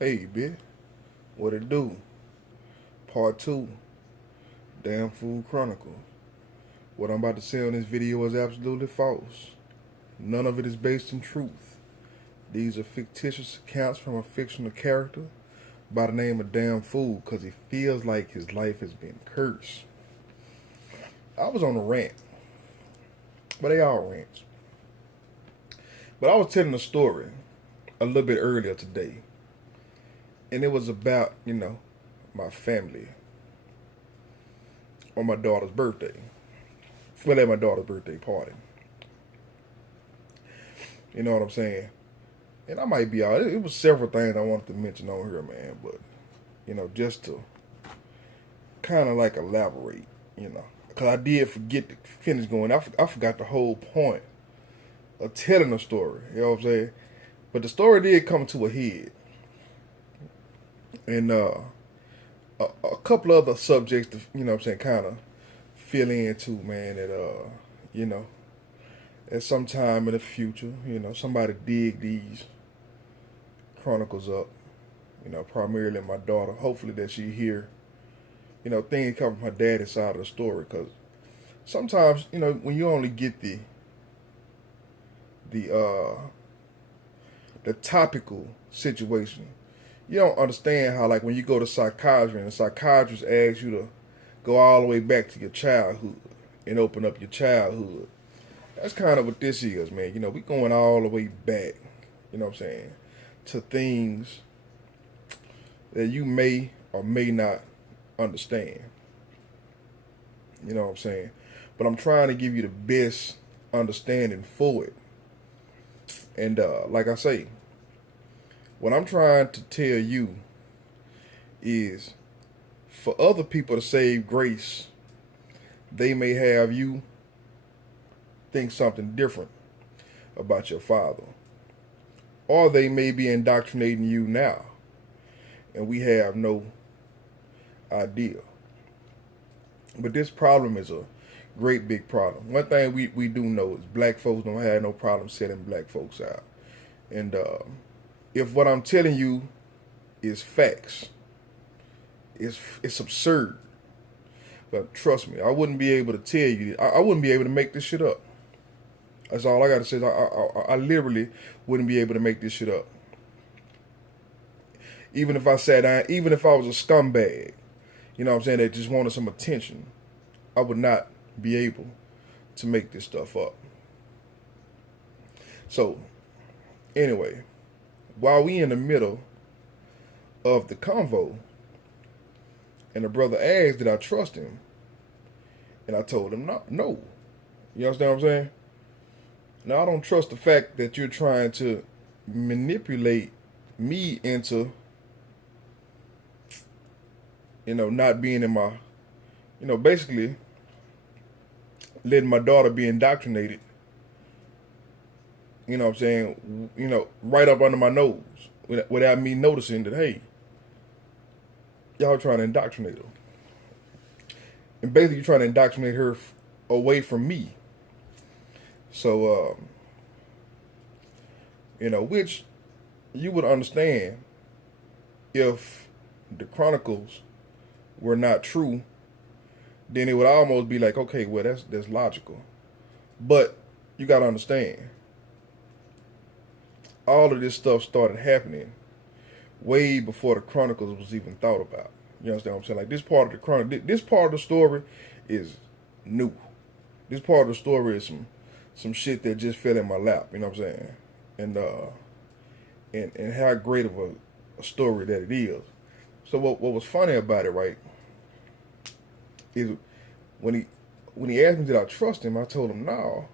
Hey, bitch, what it do? Part 2, Damn Food Chronicles. What I'm about to say on this video is absolutely false. None of it is based in truth. These are fictitious accounts from a fictional character by the name of Damn Fool because he feels like his life has been cursed. I was on a rant, but they all rants. But I was telling a story a little bit earlier today, and it was about, my family on my daughter's birthday. Well, at my daughter's birthday party. You know what I'm saying? And I might be out. It was several things I wanted to mention on here, man. But, just to kind of like elaborate, Because I did forget to finish going. I forgot the whole point of telling the story. You know what I'm saying? But the story did come to a head. And a couple other subjects to, kind of fill into, man, that, at some time in the future, somebody dig these chronicles up, primarily my daughter. Hopefully that she hear, things come from her daddy's side of the story. Because sometimes, when you only get the topical situation, you don't understand how, like, when you go to psychiatry and the psychiatrist asks you to go all the way back to your childhood and open up your childhood. That's kind of what this is, man. We going all the way back, to things that you may or may not understand. You know what I'm saying? But I'm trying to give you the best understanding for it. And like I say, what I'm trying to tell you is for other people to save grace, they may have you think something different about your father. Or they may be indoctrinating you now, and we have no idea. But this problem is a great big problem. One thing we do know is black folks don't have no problem selling black folks out. And if what I'm telling you is facts, it's absurd. But trust me, I wouldn't be able to tell you. I wouldn't be able to make this shit up. That's all I got to say. I literally wouldn't be able to make this shit up. Even if I sat down, even if I was a scumbag, that just wanted some attention, I would not be able to make this stuff up. So, anyway, while we in the middle of the convo, and the brother asked, did I trust him? And I told him, no. You understand what I'm saying? Now, I don't trust the fact that you're trying to manipulate me into, not being in my, basically letting my daughter be indoctrinated, right up under my nose without me noticing that, hey, y'all trying to indoctrinate her. And basically you're trying to indoctrinate her away from me. So, which you would understand if the chronicles were not true, then it would almost be like, okay, well, that's logical. But you got to understand, all of this stuff started happening way before the chronicles was even thought about. You understand what I'm saying? Like, this part of the chronicle, this part of the story is new. This part of the story is some shit that just fell in my lap. You know what I'm saying? And how great of a story that it is. So what was funny about it, right, is when he asked me did I trust him, I told him no.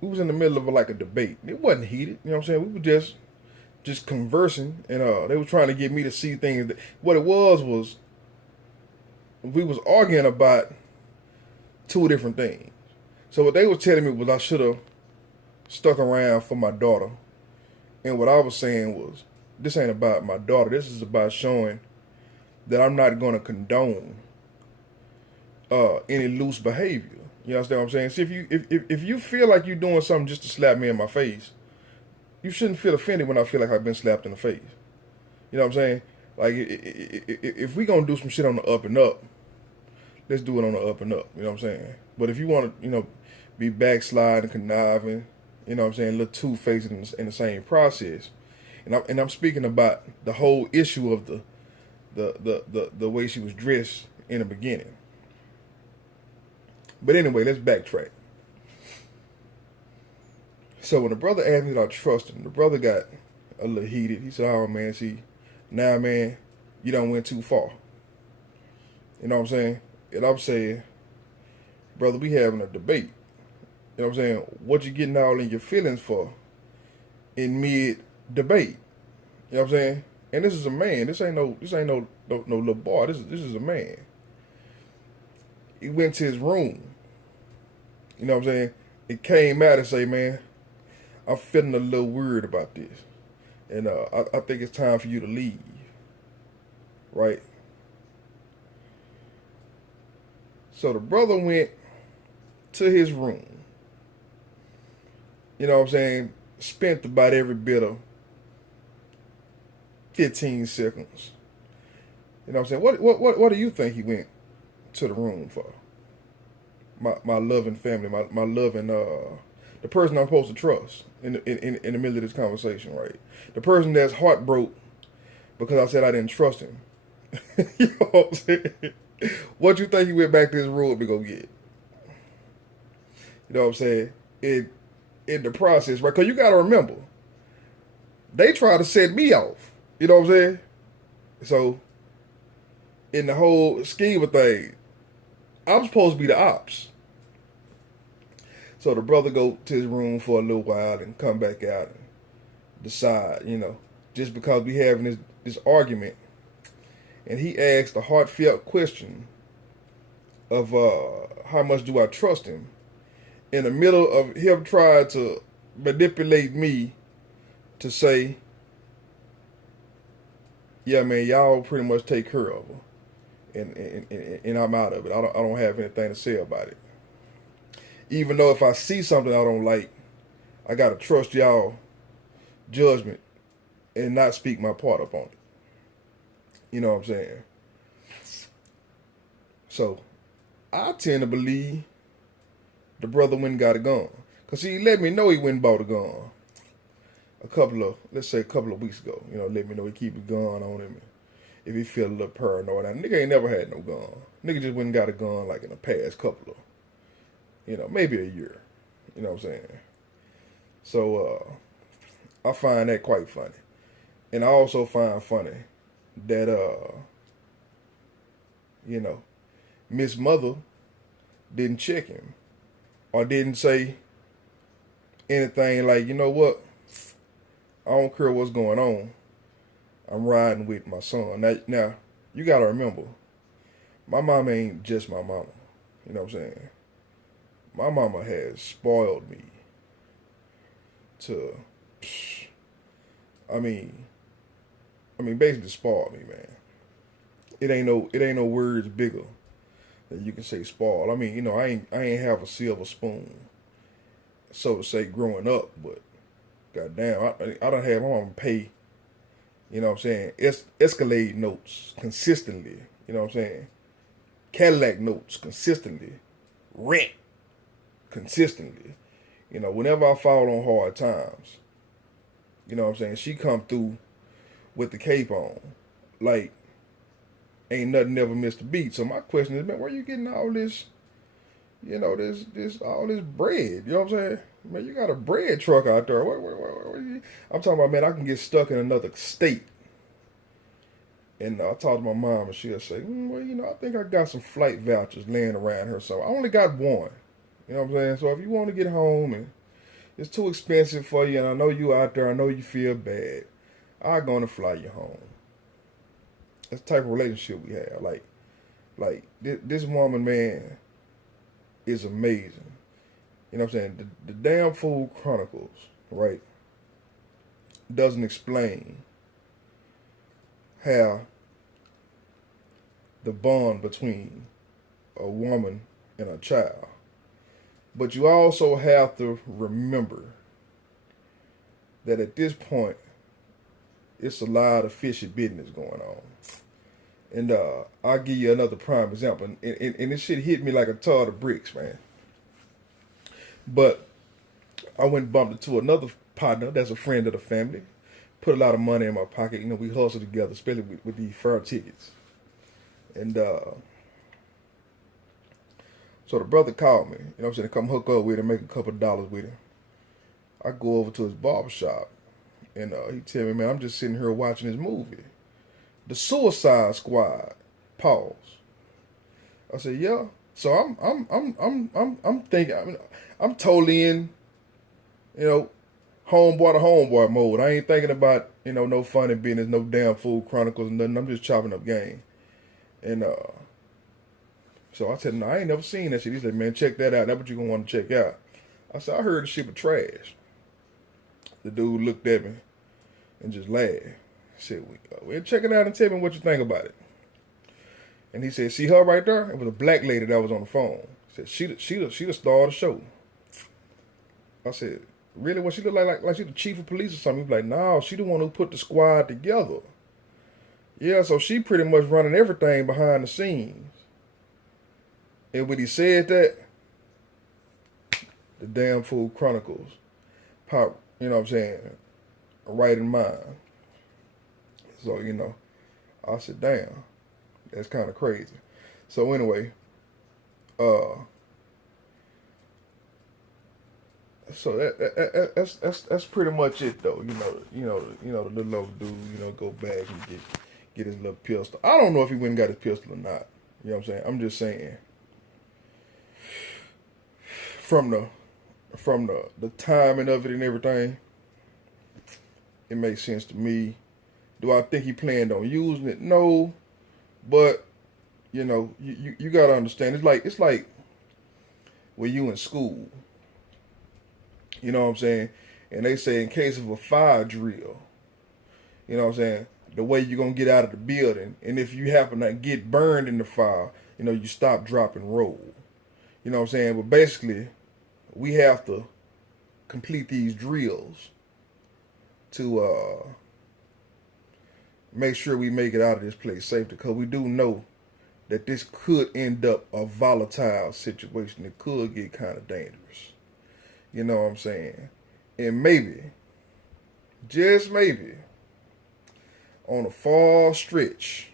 We was in the middle of a debate. It wasn't heated. You know what I'm saying? We were just conversing, and they were trying to get me to see things. What it was we was arguing about two different things. So what they were telling me was I should have stuck around for my daughter, and what I was saying was, this ain't about my daughter. This is about showing that I'm not going to condone any loose behavior. You understand what I'm saying? See, if you feel like you're doing something just to slap me in my face, you shouldn't feel offended when I feel like I've been slapped in the face. You know what I'm saying? Like, if we gonna do some shit on the up and up, let's do it on the up and up. You know what I'm saying? But if you want to, be backsliding, conniving, you know what I'm saying, a little two-faced in the same process, and I'm speaking about the whole issue of the way she was dressed in the beginning. But anyway, let's backtrack. So when the brother asked me that I trust him, the brother got a little heated. He said, "Oh man, see, now man, you done went too far." You know what I'm saying? And I'm saying, brother, we having a debate. You know what I'm saying? What you getting all in your feelings for in mid debate? You know what I'm saying? And this is a man. This ain't no little boy. This is a man. He went to his room. You know what I'm saying? It came out and say, "Man, I'm feeling a little weird about this, and I think it's time for you to leave." Right? So the brother went to his room. You know what I'm saying? Spent about every bit of 15 seconds. You know what I'm saying? What do you think he went to the room for? My loving family, my loving the person I'm supposed to trust in the middle of this conversation, right? The person that's heartbroken because I said I didn't trust him. You know what I'm saying? What you think he went back to his room to go get? You know what I'm saying? In the process, right? Because you got to remember, they try to set me off. You know what I'm saying? So, in the whole scheme of things, I'm supposed to be the ops. So the brother go to his room for a little while and come back out and decide, just because we having this argument, and he asked a heartfelt question of how much do I trust him, in the middle of him trying to manipulate me to say, "Yeah, man, y'all pretty much take care of her, and I'm out of it. I don't have anything to say about it. Even though if I see something I don't like, I gotta trust y'all judgment and not speak my part up on it." You know what I'm saying? So I tend to believe the brother went and got a gun. Because he let me know he went and bought a gun a couple of weeks ago. Let me know he keep a gun on him. If he feel a little paranoid. Now, nigga ain't never had no gun. Nigga just went and got a gun like in the past couple of, maybe a year. You know what I'm saying? So, I find that quite funny. And I also find funny that, Miss Mother didn't check him. Or didn't say anything like, "You know what? I don't care what's going on. I'm riding with my son." Now you got to remember, my mama ain't just my mama. You know what I'm saying? My mama has spoiled me to, I mean, basically spoiled me, man. It ain't no words bigger than you can say spoiled. I ain't have a silver spoon, so to say, growing up, but goddamn, I don't have my mama pay, you know what I'm saying, Escalade notes consistently, you know what I'm saying, Cadillac notes consistently, rent consistently, whenever I fall on hard times, you know what I'm saying, she come through with the cape on, like, ain't nothing never missed a beat. So my question is, man, where you getting all this, all this bread? You know what I'm saying? Man, you got a bread truck out there. Where you? I'm talking about, man, I can get stuck in another state. And I talked to my mom, and she'll say, "Well, I think I got some flight vouchers laying around here. So I only got one." You know what I'm saying? So if you want to get home and it's too expensive for you, and I know you out there, I know you feel bad, I'm going to fly you home. That's the type of relationship we have. Like this woman, man, is amazing. You know what I'm saying? The Damn Fool Chronicles, right, doesn't explain how the bond between a woman and a child. But you also have to remember that at this point, it's a lot of fishy business going on. And I'll give you another prime example. And this shit hit me like a ton of bricks, man. But I went and bumped into another partner that's a friend of the family. Put a lot of money in my pocket. You know, we hustle together, especially with these fair tickets. And so the brother called me. You know what I'm saying? To come hook up with him, make a couple of dollars with him. I go over to his barbershop. And he tell me, man, I'm just sitting here watching this movie. The Suicide Squad. Pause. I said, yeah. So I'm thinking, I'm totally in, you know, homeboy to homeboy mode. I ain't thinking about, you know, no funny business, no damn Food Chronicles, nothing. I'm just chopping up game. And so I said, no, I ain't never seen that shit. He said, man, check that out. That's what you gonna want to check out. I said, I heard the shit was trash. The dude looked at me and just laughed. I said, well, check it out and tell me what you think about it. And he said, see her right there? It was a black lady that was on the phone. He said, she the star of the show. I said, really? What she look like she the chief of police or something? He was like, no, she the one who put the squad together. Yeah, so she pretty much running everything behind the scenes. And when he said that, the damn Food Chronicles pop, you know what I'm saying, right in mind. So, you know, I said, damn, that's kind of crazy. So anyway, so that's pretty much it though. The little old dude, go back and get his little pistol. I don't know if he went and got his pistol or not. You know what I'm saying? I'm just saying. From the timing of it and everything, it makes sense to me. Do I think he planned on using it? No, but you gotta understand. It's like when you in school. You know what I'm saying? And they say in case of a fire drill, you know what I'm saying, the way you're gonna get out of the building, and if you happen to get burned in the fire, you stop, drop, and roll. You know what I'm saying? But basically, we have to complete these drills to make sure we make it out of this place safe, because we do know that this could end up a volatile situation. It could get kind of dangerous. You know what I'm saying? And maybe, just maybe, on a far stretch,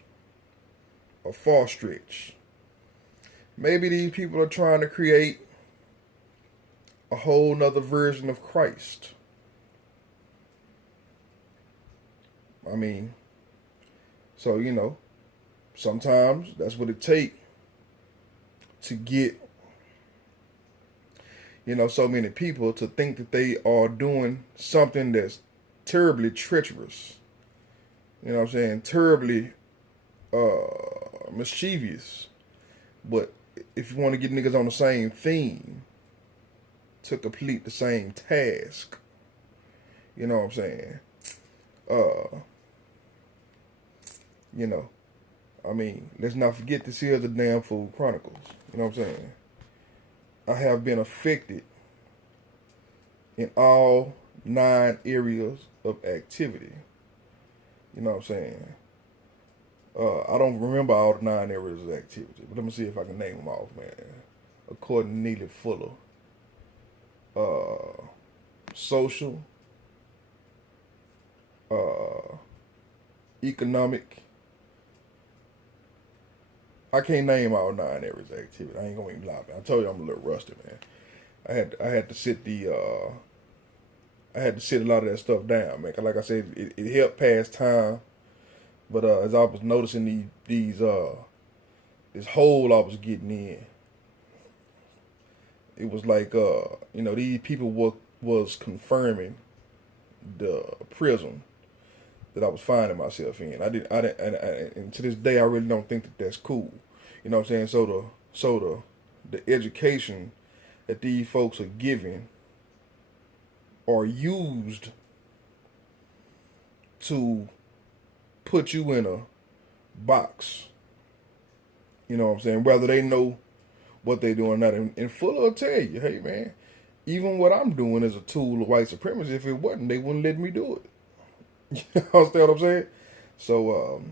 maybe these people are trying to create a whole nother version of Christ. I mean, so, sometimes that's what it takes to get, so many people to think that they are doing something that's terribly treacherous. You know what I'm saying? Terribly mischievous. But if you want to get niggas on the same theme to complete the same task, you know what I'm saying? I mean, let's not forget this here is the damn Food Chronicles. You know what I'm saying? I have been affected in all 9 areas of activity. You know what I'm saying? I don't remember all the 9 areas of activity, but let me see if I can name them off, man. According to Neely Fuller, social, economic. I can't name all 9 areas of activity. I ain't gonna even lie, man. I told you I'm a little rusty, man. I had to sit a lot of that stuff down, man. 'Cause like I said, it helped pass time. But as I was noticing this hole I was getting in, it was like these people was confirming the prison that I was finding myself in. And to this day I really don't think that that's cool. You know what I'm saying? So the education that these folks are giving are used to put you in a box. You know what I'm saying? Whether they know what they're doing or not. And Fuller will tell you, hey man, even what I'm doing is a tool of white supremacy. If it wasn't, they wouldn't let me do it. You understand what I'm saying? So,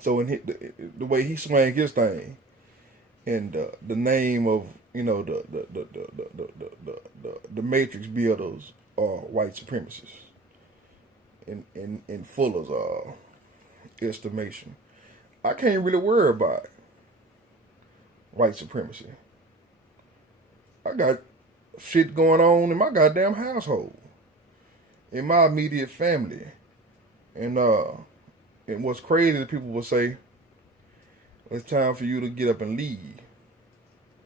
so in the way he swang his thing, and the name of the Matrix builders are white supremacists in Fuller's estimation. I can't really worry about white supremacy. I got shit going on in my goddamn household, in my immediate family, and what's crazy is people will say it's time for you to get up and leave.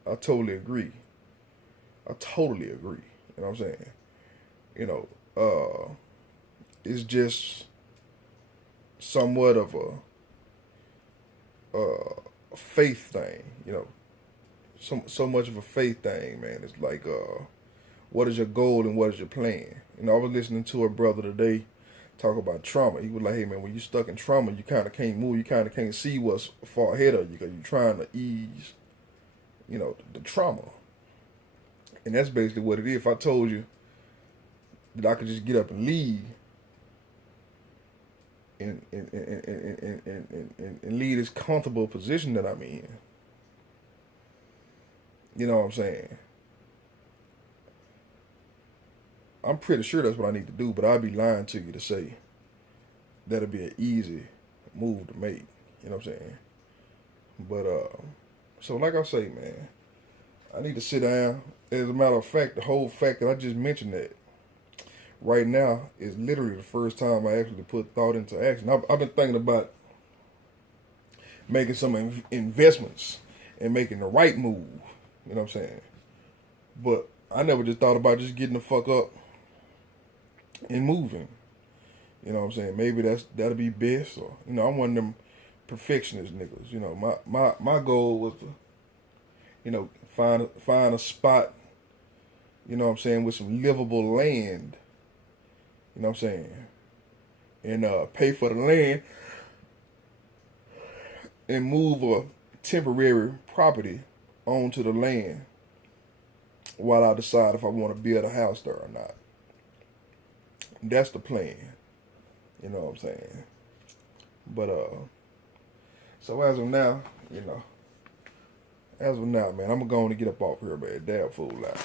I totally agree. I totally agree. You know what I'm saying? You know, it's just somewhat of a faith thing. You know, so much of a faith thing, man. It's like, what is your goal and what is your plan? You know, I was listening to a brother today talk about trauma. He was like, hey, man, when you're stuck in trauma, you kind of can't move. You kind of can't see what's far ahead of you because you're trying to ease, the trauma. And that's basically what it is. If I told you that I could just get up and leave and leave this comfortable position that I'm in, you know what I'm saying? I'm pretty sure that's what I need to do, but I'd be lying to you to say that'll be an easy move to make. You know what I'm saying? But so like I say, man, I need to sit down. As a matter of fact, the whole fact that I just mentioned that right now is literally the first time I actually put thought into action. I've been thinking about making some investments and making the right move. You know what I'm saying? But I never just thought about just getting the fuck up and moving. You know what I'm saying? Maybe that'll be best. Or I'm one of them perfectionist niggas. My goal was to find a spot. You know what I'm saying, with some livable land. You know what I'm saying, and pay for the land and move a temporary property onto the land while I decide if I want to build a house there or not. That's the plan. You know what I'm saying? But so as of now, man, I'm going to get up off here, man. Damn fool out.